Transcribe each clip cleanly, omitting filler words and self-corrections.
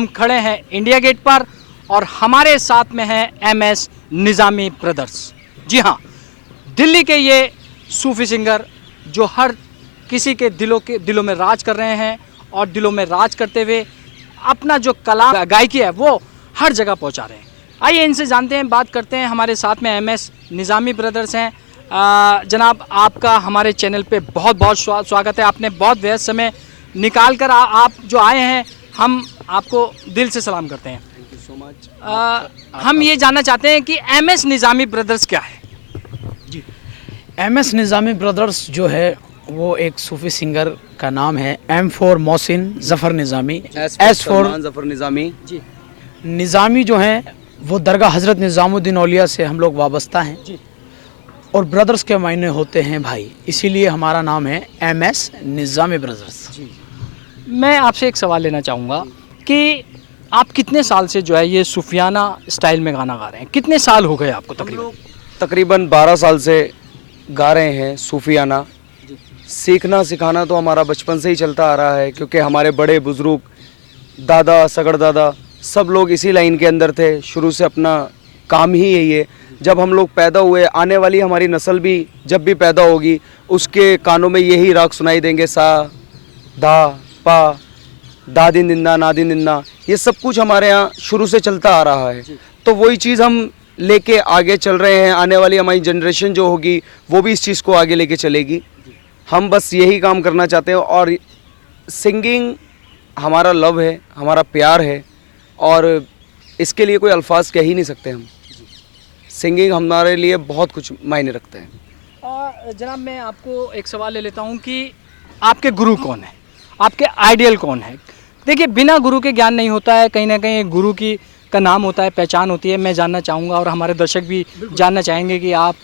हम खड़े हैं इंडिया गेट पर और हमारे साथ में है MS निज़ामी ब्रदर्स। जी हाँ, दिल्ली के ये सूफ़ी सिंगर जो हर किसी के दिलों में राज कर रहे हैं और दिलों में राज करते हुए अपना जो कला गायकी है वो हर जगह पहुंचा रहे हैं। आइए इनसे जानते हैं, बात करते हैं। हमारे साथ में MS निज़ामी ब्रदर्स हैं। जनाब, आपका हमारे चैनल पे बहुत बहुत स्वागत है। आपने बहुत व्यस्त समय निकाल कर आप जो आए हैं, हम आपको दिल से सलाम करते हैं। Thank you so much. हम ये जानना चाहते हैं कि MS निज़ामी ब्रदर्स क्या है? जी, MS निज़ामी ब्रदर्स जो है वो एक सूफ़ी सिंगर का नाम है। M for Mohsin Zafar Nizami, S for Zafar Nizami. जी, निज़ामी जो हैं वो दरगाह हज़रत निज़ामुद्दीन औलिया से हम लोग वाबस्ता हैं जी। और ब्रदर्स के मायने होते हैं भाई, इसीलिए हमारा नाम है MS निज़ामी ब्रदर्स। जी। मैं आपसे एक सवाल लेना चाहूँगा कि आप कितने साल से जो है ये सूफियाना स्टाइल में गाना गा रहे हैं? कितने साल हो गए आपको तकरीबन? तकरीबन 12 साल से गा रहे हैं सूफियाना। सीखना सिखाना तो हमारा बचपन से ही चलता आ रहा है, क्योंकि हमारे बड़े बुज़ुर्ग, दादा, सगड़ दादा, सब लोग इसी लाइन के अंदर थे। शुरू से अपना काम ही यही है। जब हम लोग पैदा हुए, आने वाली हमारी नस्ल भी जब भी पैदा होगी उसके कानों में यही राग सुनाई देंगे। सा, धा, पा, दादी निन्ना, नादी निन्ना, ये सब कुछ हमारे यहाँ शुरू से चलता आ रहा है। तो वही चीज़ हम लेके आगे चल रहे हैं। आने वाली हमारी जनरेशन जो होगी वो भी इस चीज़ को आगे लेके चलेगी। हम बस यही काम करना चाहते हैं और सिंगिंग हमारा लव है, हमारा प्यार है और इसके लिए कोई अल्फाज कह ही नहीं सकते हम। सिंगिंग हमारे लिए बहुत कुछ मायने रखते हैं। जनाब, मैं आपको एक सवाल ले लेता हूँ कि आपके गुरु कौन है? आपके आइडियल कौन है? देखिए, बिना गुरु के ज्ञान नहीं होता है। कहीं ना कहीं गुरु का नाम होता है, पहचान होती है। मैं जानना चाहूँगा और हमारे दर्शक भी जानना चाहेंगे कि आप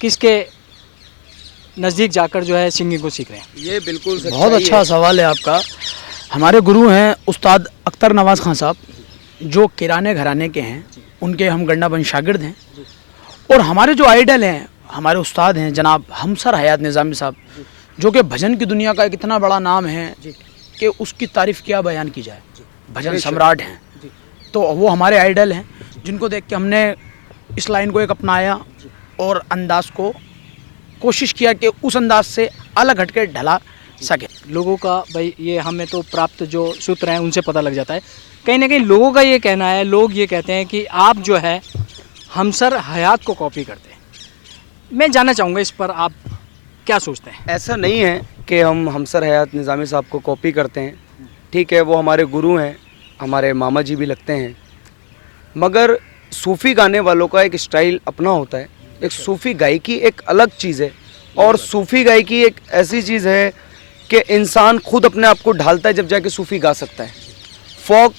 किसके नज़दीक जाकर जो है सिंगिंग को सीख रहे हैं। ये बिल्कुल बहुत अच्छा सवाल है आपका। हमारे गुरु हैं उस्ताद अख्तर नवाज़ खान साहब, जो किराने घराने के हैं। उनके हम गंडाबंद शागिर्द हैं। और हमारे जो आइडल हैं, हमारे उस्ताद हैं जनाब हमसर हयात निज़ामी साहब, जो कि भजन की दुनिया का एक इतना बड़ा नाम है कि उसकी तारीफ़ क्या बयान की जाए। भजन सम्राट हैं, तो वो हमारे आइडल हैं, जिनको देख के हमने इस लाइन को एक अपनाया और अंदाज़ को कोशिश किया कि उस अंदाज से अलग हटके ढला सके। लोगों का भाई, ये हमें तो प्राप्त जो सूत्र हैं उनसे पता लग जाता है। कहीं ना कहीं लोगों का ये कहना है, लोग ये कहते हैं कि आप जो है हमसर हयात को कॉपी करते हैं। मैं जानना चाहूँगा इस पर आप क्या सोचते हैं? ऐसा नहीं है कि हम हमसर हयात निज़ामी साहब को कॉपी करते हैं। ठीक है, वो हमारे गुरु हैं, हमारे मामा जी भी लगते हैं। मगर सूफ़ी गाने वालों का एक स्टाइल अपना होता है। एक सूफ़ी गायकी एक अलग चीज़ है और सूफ़ी गायकी एक ऐसी चीज़ है कि इंसान खुद अपने आप को ढालता है जब जाके सूफ़ी गा सकता है। फोक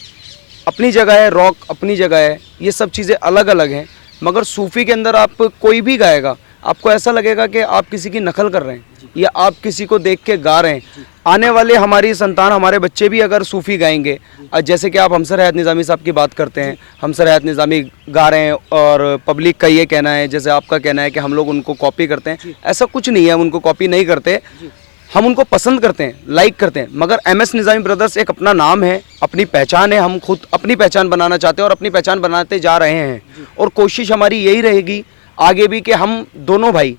अपनी जगह है, रॉक अपनी जगह है, ये सब चीज़ें अलग अलग हैं। मगर सूफ़ी के अंदर आप कोई भी गाएगा, आपको ऐसा लगेगा कि आप किसी की नकल कर रहे हैं या आप किसी को देख के गा रहे हैं। आने वाले हमारी संतान, हमारे बच्चे भी अगर सूफ़ी गाएंगे, जैसे कि आप हमसर हयात निज़ामी साहब की बात करते हैं, हमसर हयात निज़ामी गा रहे हैं और पब्लिक का ये कहना है, जैसे आपका कहना है कि हम लोग उनको कॉपी करते हैं, ऐसा कुछ नहीं है। हम उनको कॉपी नहीं करते, हम उनको पसंद करते हैं, लाइक करते हैं। मगर MS निज़ामी ब्रदर्स एक अपना नाम है, अपनी पहचान है। हम खुद अपनी पहचान बनाना चाहते हैं और अपनी पहचान बनाते जा रहे हैं और कोशिश हमारी यही रहेगी आगे भी कि हम दोनों भाई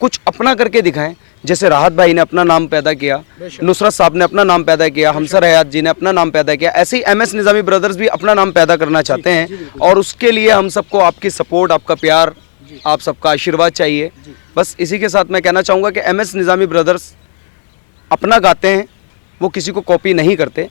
कुछ अपना करके दिखाएं। जैसे राहत भाई ने अपना नाम पैदा किया, नुसरत साहब ने अपना नाम पैदा किया, हमसर हयात जी ने अपना नाम पैदा किया, ऐसे ही MS निज़ामी ब्रदर्स भी अपना नाम पैदा करना चाहते हैं। और उसके लिए हम सबको आपकी सपोर्ट, आपका प्यार, आप सबका आशीर्वाद चाहिए। बस इसी के साथ मैं कहना चाहूँगा कि MS निज़ामी ब्रदर्स अपना गाते हैं, वो किसी को कॉपी नहीं करते।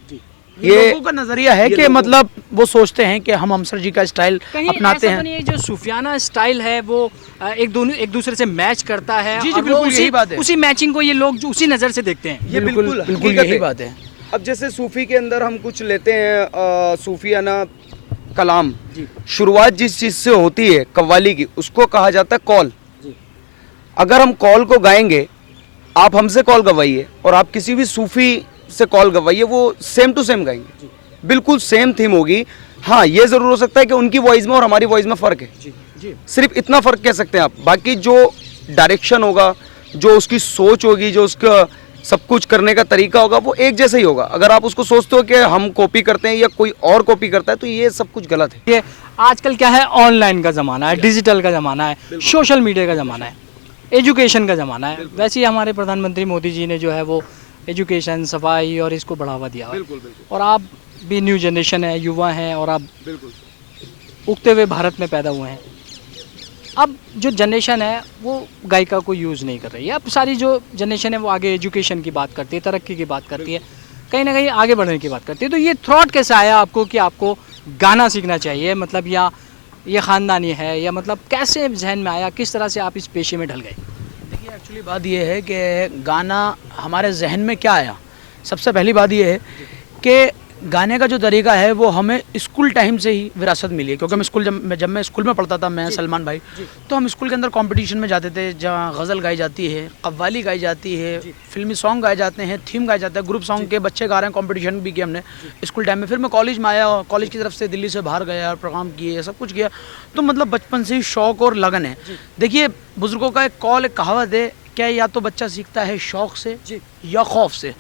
ये लोगों का नज़रिया है कि मतलब वो सोचते हैं कि हम हमसर जी का स्टाइल अपनाते हैं। ये जो सूफियाना स्टाइल है वो एक दूसरे से मैच करता है। जी, बिल्कुल यही बात है। उसी मैचिंग को ये लोग जो उसी नज़र से देखते हैं। ये बिल्कुल यही बात है। अब जैसे सूफ़ी के अंदर हम कुछ लेते हैं, सूफियाना कलाम, शुरुआत जिस चीज़ से होती है कव्वाली की, उसको कहा जाता है कॉल। अगर हम कॉल को गाएंगे, आप हमसे कॉल गवाइए और आप किसी भी सूफ़ी से कॉल गवाइए, वो सेम टू सेम गाएंगे, बिल्कुल सेम थीम होगी। हाँ, ये ज़रूर हो सकता है कि उनकी वॉइस में और हमारी वॉइस में फ़र्क है। सिर्फ इतना फ़र्क कह सकते हैं आप। बाकी जो डायरेक्शन होगा, जो उसकी सोच होगी, जो उसका सब कुछ करने का तरीका होगा वो एक जैसा ही होगा। अगर आप उसको सोचते हो कि हम कॉपी करते हैं या कोई और कॉपी करता है तो ये सब कुछ गलत है। ये आजकल क्या है, ऑनलाइन का ज़माना है, डिजिटल का ज़माना है, सोशल मीडिया का ज़माना है, एजुकेशन का ज़माना है। वैसे ही हमारे प्रधानमंत्री मोदी जी ने जो है वो एजुकेशन, सफाई और इसको बढ़ावा दिया है। और आप भी न्यू जनरेशन है, युवा हैं, और आप उगते हुए भारत में पैदा हुए हैं। अब जो जनरेशन है वो गायिका को यूज़ नहीं कर रही है। अब सारी जो जनरेशन है वो आगे एजुकेशन की बात करती है, तरक्की की बात करती है, कहीं ना कहीं आगे बढ़ने की बात करती है। तो ये थॉट कैसे आया आपको कि आपको गाना सीखना चाहिए, मतलब या ये ख़ानदानी है, या मतलब कैसे जहन में आया, किस तरह से आप इस पेशे में ढल गए? देखिए एक्चुअली बात ये है कि गाना हमारे जहन में क्या आया, सबसे पहली बात ये है कि गाने का जो तरीका है वो हमें स्कूल टाइम से ही विरासत मिली है। क्योंकि हम स्कूल जब मैं स्कूल में पढ़ता था, मैं सलमान भाई, तो हम स्कूल के अंदर कंपटीशन में जाते थे जहाँ गज़ल गाई जाती है, कव्वाली गाई जाती है, फिल्मी सॉन्ग गाए जाते हैं, थीम गाए जाते हैं, ग्रुप सॉन्ग के बच्चे गा रहे हैं, कंपटीशन भी किया हमने स्कूल टाइम में। फिर मैं कॉलेज में आया और कॉलेज की तरफ से दिल्ली से बाहर गया और प्रोग्राम किए, सब कुछ किया। तो मतलब बचपन से ही शौक़ और लगन है। देखिए बुज़ुर्गों का एक कॉल, एक कहावत है, क्या या तो बच्चा सीखता है शौक़ से या खौफ से।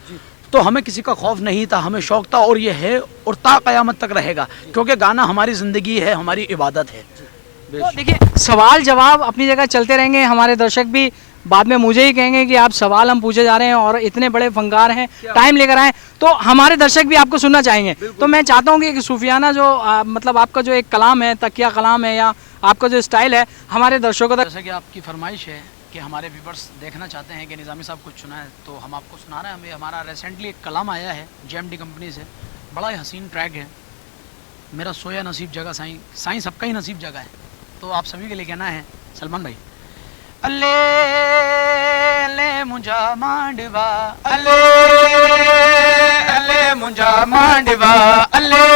तो हमें किसी का खौफ नहीं था, हमें शौक़ था, और ये है और ता क़यामत तक रहेगा, क्योंकि गाना हमारी ज़िंदगी है, हमारी इबादत है। तो देखिए सवाल जवाब अपनी जगह चलते रहेंगे। हमारे दर्शक भी बाद में मुझे ही कहेंगे कि आप सवाल हम पूछे जा रहे हैं और इतने बड़े फंकार हैं, टाइम लेकर आए, तो हमारे दर्शक भी आपको सुनना चाहेंगे। तो मैं चाहता हूँ कि सूफियाना जो मतलब आपका जो एक कलाम है, तकिया कलाम है, या आपका जो स्टाइल है, हमारे दर्शकों तक। जैसे कि आपकी फरमाइश है कि हमारे व्यूवर्स देखना चाहते हैं कि निज़ामी साहब कुछ सुना है, तो हम आपको सुना रहे हैं। हमें हमारा रिसेंटली एक कलाम आया है JMD कंपनी से, बड़ा ही हसीन ट्रैक है, मेरा सोया नसीब जगह साईं, साईं सबका ही नसीब जगह है। तो आप सभी के लिए कहना है सलमान भाई, अल्ले अल्ले मुंजा मांडवा, अल्ले अल्ले मुंजा मांडवा, अल्ले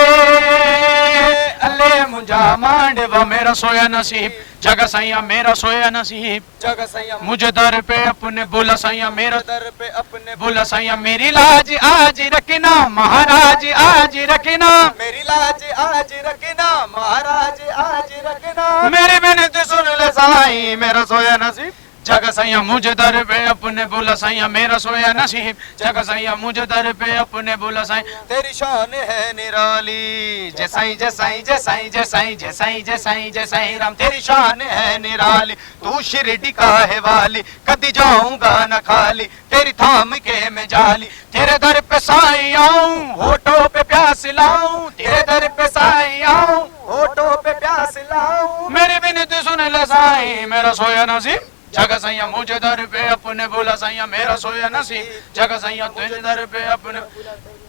अल्ले मुंजा मांडवा, मेरा सोया नसीब जगह साईं, मेरा सोया नसीब जगह सैया मुझे दर पे अपने बोला साईं, मेरा दर पे अपने बोला साईं, मेरी लाज आज रखना महाराज, आज रखना मेरी लाज आज रखना महाराज, आज रखना मेरी मिन्नत सुन ले साईं, मेरा सोया नसीब जगह साईं, मुझे दर पे अपने बोला साईं, मेरा सोया नसीब जगह साईं, मुझे दर पे अपने बोला साईं, तेरी शान है निराली, जय साईं जय साईं जय साईं जय साईं जय साईं जय साईं जय साईं राम, तेरी शान है निराली, तू शिरडी का है वाली, कभी जाऊंगा न खाली, तेरी थाम के मैं जाली, तेरे दर पे साईं आऊं, होठों पे प्यास लाऊं, तेरे दर पे साईं आऊं, होठों पे प्यास लाऊं, मेरी बिनती सुन ले साईं, मेरा सोया नसीब जगह सैया, मुझे दर पे अपने बोला सैया, मेरा सोया नसीब जगह सैया, तुझे दर पे अपने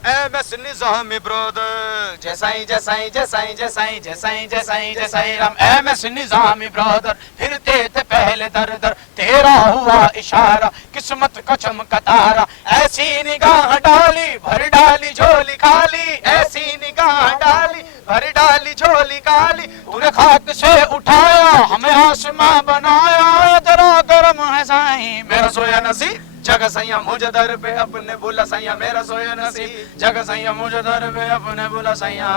MS निज़ामी ब्रदर, जय साईं जय साईं जय साईं जय साईं जय साईं जय साईं जय साईं राम, MS निज़ामी ब्रदर, फिरते थे पहले दर दर, तेरा हुआ इशारा, किस्मत का चमका तारा, ऐसी निगाह डाली भर डाली झोली खाली, ऐसी निगाह डाली भर डाली झोली काली, तूने खाक से उठाया हमें आसमां बनाया, तेरा करम है साईं, मेरा सोया नसीब जगह सैया, मुझे दर पे अपने बोला सैया, मेरा सोया नसीब जगह सैया, मुझे दर पे अपने बोला सैया।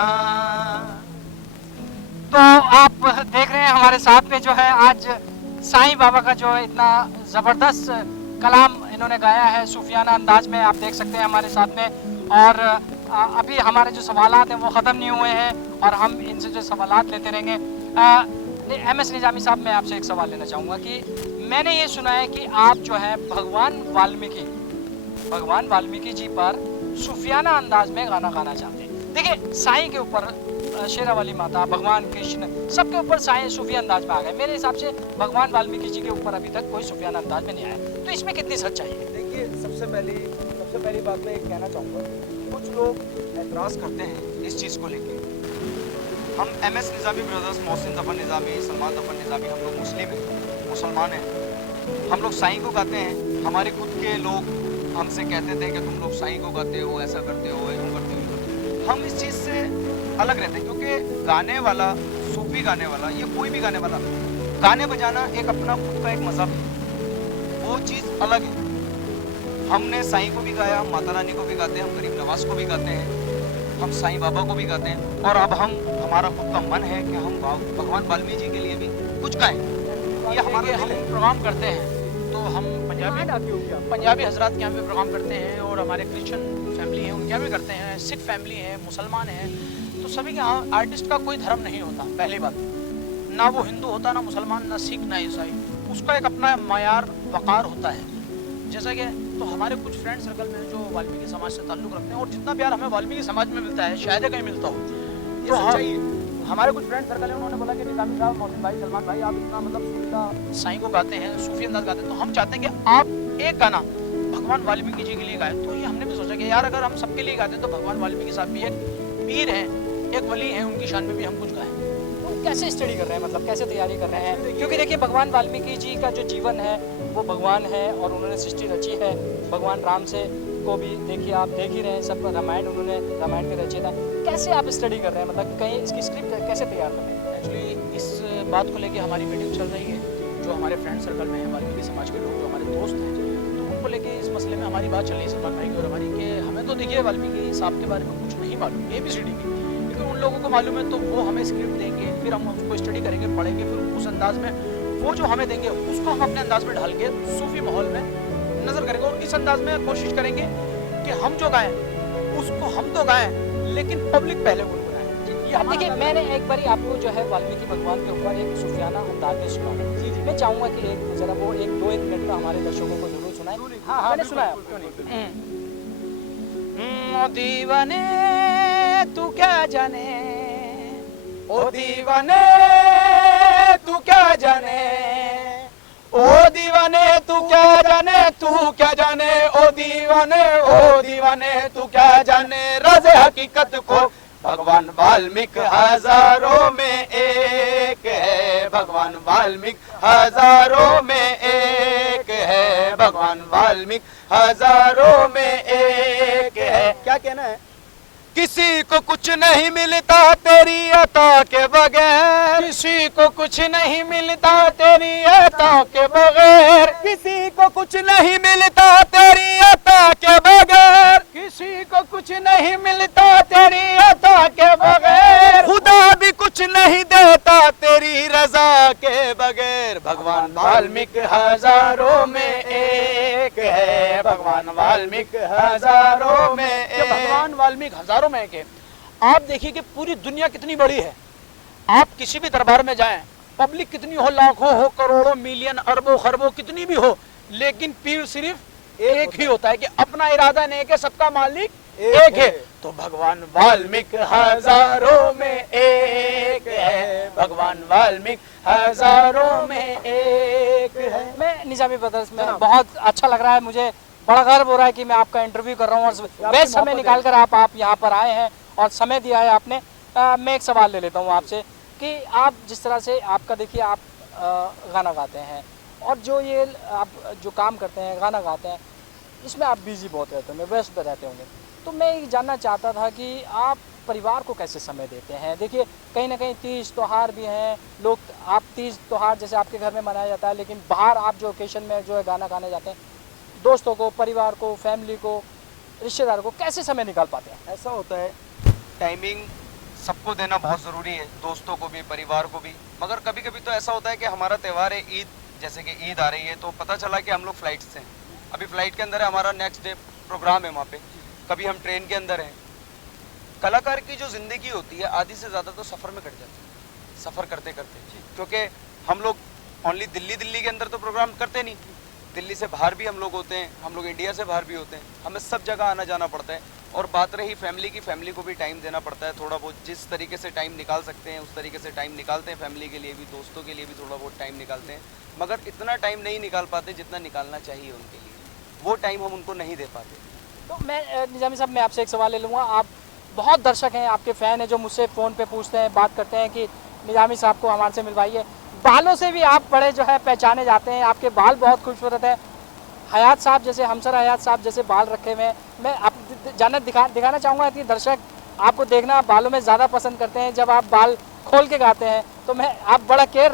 तो आप देख रहे हैं हमारे साथ में जो है आज साईं बाबा का जो इतना ज़बरदस्त कलाम इन्होंने गाया है सूफियाना अंदाज में, आप देख सकते हैं हमारे साथ में। और अभी हमारे जो सवालात हैं वो ख़त्म नहीं हुए हैं और हम इनसे जो सवालात लेते रहेंगे। MS निज़ामी साहब, मैं आपसे एक सवाल लेना चाहूँगा कि मैंने ये सुना है कि आप जो है भगवान वाल्मीकि जी पर सूफियाना अंदाज में गाना गाना चाहते हैं। देखिए साईं के ऊपर शेरावाली माता, भगवान कृष्ण, सबके ऊपर साईं सूफी अंदाज में आ गए। मेरे हिसाब से भगवान वाल्मीकि जी के ऊपर अभी तक कोई सूफियाना अंदाज में नहीं आया, तो इसमें कितनी सच्चाई है? देखिए सबसे पहली बात मैं ये कहना चाहूँगा, कुछ लोग एतराज़ करते हैं इस चीज़ को लेके। हम MS निज़ामी ब्रदर्स, मोहसिन ज़फ़र निज़ामी, सलमान ज़फ़र निज़ामी, हम लोग मुस्लिम हैं, मुसलमान हैं, हम लोग साईं को गाते हैं। हमारे खुद के लोग हमसे कहते थे कि तुम लोग साईं को गाते हो, ऐसा करते हो, यूँ करते हो। हम इस चीज़ से अलग रहते हैं, क्योंकि गाने वाला, सूफी गाने वाला, ये कोई भी गाने वाला, गाने बजाना एक अपना खुद का एक मज़हब है, वो चीज़ अलग है। हमने साईं को भी गाया, माता रानी को भी गाते हैं, हम गरीब नवाज को भी गाते हैं, हम साईं बाबा को भी गाते हैं, और अब हमारा खुद का मन है कि हम भगवान वाल्मीकि जी के लिए भी कुछ गाएं। ये हमारे हम प्रोग्राम करते हैं तो तो हम पंजाबी हजरात के यहाँ पे प्रोग्राम करते हैं और हमारे क्रिश्चियन फैमिली हैं उनके यहाँ भी करते हैं, सिख फैमिली है, मुसलमान हैं, तो सभी के यहाँ आर्टिस्ट का कोई धर्म नहीं होता। पहली बात, ना वो हिंदू होता, ना मुसलमान, ना सिख, ना ईसाई, उसका एक अपना मायार वक़ार होता है। जैसा कि तो हमारे कुछ फ्रेंड सर्कल में जो वाल्मीकि समाज से ताल्लुक़ रखते हैं और जितना प्यार हमें वाल्मीकि समाज में मिलता है शायद कहीं मिलता हो, तो हमारे कुछ फ्रेंड सर्कल है उन्होंने बोला कि निज़ामी साहब, मोहसिन भाई, सलमान भाई, आप इतना मतलब सूफी साईं को गाते हैं, सूफी अंदाज गाते हैं, तो हम चाहते हैं कि आप एक गाना भगवान वाल्मीकि जी के लिए गाएं। तो ये हमने भी सोचा कि यार अगर हम सबके लिए गाते हैं तो भगवान वाल्मीकि साहब भी एक पीर हैं, एक वली हैं, उनकी शान में भी हम कुछ गाएं। तो कैसे स्टडी कर रहे हैं, मतलब कैसे तैयारी कर रहे हैं? क्योंकि देखिए भगवान वाल्मीकि जी का जो जीवन है वो भगवान है और उन्होंने सृष्टि रची है। भगवान राम से को भी देखिए, आप देख ही रहे हैं, सब रामायण उन्होंने रामायण के रचयिता। कैसे आप स्टडी कर रहे हैं, मतलब कहीं इसकी स्क्रिप्ट कैसे तैयार कर रहे हैं? एक्चुअली इस बात को लेके हमारी मीटिंग चल रही है, जो हमारे फ्रेंड सर्कल में है, वाल्मीकि समाज के लोग जो हमारे दोस्त हैं, तो उनको लेके इस मसले में हमारी बात चल रही है सलमान भाई की और हमारी, कि हमें तो देखिए वाल्मीकि साहब के बारे में कुछ नहीं मालूम, ABCD की, लेकिन उन लोगों को मालूम है, तो वो हमें स्क्रिप्ट देंगे, फिर हम उसको स्टडी करेंगे, पढ़ेंगे, फिर उस अंदाज में वो जो हमें देंगे उसको हम अपने अंदाज में ढाल के सूफी माहौल में नज़र करेंगे और इस अंदाज में कोशिश करेंगे कि हम जो गाएं उसको हम तो गाएं लेकिन पब्लिक पहले गुनगुनाए। देखिए मैंने एक बारी आपको जो है वाल्मीकि भगवान के ऊपर एक सूफियाना अंदाज में सुना। जी जी, मैं चाहूँगा कि एक जरा वो एक दो मिनट में हमारे दर्शकों को जरूर सुनाए। हाँ, मैंने सुना है। ओ दीवाने तू क्या जाने, ओ दीवाने तू क्या जाने, ओ दीवाने तू क्या जाने, तू क्या जाने, ओ दीवाने तू क्या जाने, राज़े हकीकत को भगवान वाल्मीकि हजारों में एक है, भगवान वाल्मीकि हजारों में एक है, भगवान वाल्मीकि हजारों में एक है। क्या कहना है? किसी को कुछ नहीं मिलता तेरी अता के बगैर, किसी को कुछ नहीं मिलता तेरी अता के बगैर, किसी को कुछ नहीं मिलता तेरी अता के बगैर, किसी को कुछ नहीं मिलता तेरी अता के बगैर, खुदा भी कुछ नहीं देता तेरी रजा के बगैर, भगवान वाल्मीकि हजारों में एक है, भगवान वाल्मीकि हजारों में एक। भगवान वाल्मीकि हजारों में एक है। आप देखिए कि पूरी दुनिया कितनी बड़ी है, आप किसी भी दरबार में जाएं, पब्लिक कितनी हो, लाखों हो, करोड़ों, मिलियन, अरबों, खरबों, कितनी भी हो, लेकिन पीर सिर्फ एक ही होता है कि अपना इरादा नहीं है, सबका मालिक एक है। तो भगवान वाल्मीकि हजारों में एक है, भगवान वाल्मीकि हजारों में एक है। मैं निजामी ब्रदर्स में बहुत अच्छा लग रहा है, मुझे बड़ा गर्व हो रहा है कि मैं आपका इंटरव्यू कर रहा हूँ और वे समय निकाल कर आप यहाँ पर आए हैं और समय दिया है आपने। मैं एक सवाल ले लेता हूँ आपसे कि आप जिस तरह से आपका देखिए आप गाना गाते हैं और जो ये आप जो काम करते हैं, गाना गाते हैं, इसमें आप बिजी बहुत रहते होंगे, व्यस्त रहते होंगे, तो मैं ये जानना चाहता था कि आप परिवार को कैसे समय देते हैं? देखिए कहीं ना कहीं तीज त्योहार भी हैं, लोग आप तीज त्योहार जैसे आपके घर में मनाया जाता है, लेकिन बाहर आप जो ओकेशन में जो है गाना गाने जाते हैं, दोस्तों को, परिवार को, फैमिली को, रिश्तेदारों को कैसे समय निकाल पाते हैं? ऐसा होता है, टाइमिंग सबको देना बहुत ज़रूरी है, दोस्तों को भी, परिवार को भी, मगर कभी कभी तो ऐसा होता है कि हमारा त्यौहार है ईद, जैसे कि ईद आ रही है, तो पता चला कि हम लोग फ्लाइट से हैं, अभी फ्लाइट के अंदर है, हमारा नेक्स्ट डे प्रोग्राम है वहाँ पे, कभी हम ट्रेन के अंदर हैं। कलाकार की जो ज़िंदगी होती है आधी से ज़्यादा तो सफ़र में कट जाती है, सफ़र करते करते, क्योंकि हम लोग ओनली दिल्ली के अंदर तो प्रोग्राम करते नहीं, दिल्ली से बाहर भी हम लोग होते हैं, हम लोग इंडिया से बाहर भी होते हैं, हमें सब जगह आना जाना पड़ता है। और बात रही फैमिली की, फैमिली को भी टाइम देना पड़ता है, थोड़ा बहुत जिस तरीके से टाइम निकाल सकते हैं उस तरीके से टाइम निकालते हैं, फैमिली के लिए भी, दोस्तों के लिए भी थोड़ा बहुत टाइम निकालते हैं, मगर इतना टाइम नहीं निकाल पाते जितना निकालना चाहिए उनके लिए, वो टाइम हम उनको नहीं दे पाते। तो मैं निजामी साहब मैं आपसे एक सवाल ले लूँगा, आप बहुत दर्शक हैं, आपके फ़ैन हैं जो मुझसे फ़ोन पे पूछते हैं, बात करते हैं कि निजामी साहब को हमारे से मिलवाइए। बालों से भी आप बड़े जो है पहचाने जाते हैं, आपके बाल बहुत खूबसूरत हैं, हयात साहब जैसे, हमसर हयात साहब जैसे बाल रखे हुए हैं। मैं आप दिखाना चाहूँगा कि दर्शक आपको देखना बालों में ज़्यादा पसंद करते हैं जब आप बाल खोल के गाते हैं, तो मैं आप बड़ा केयर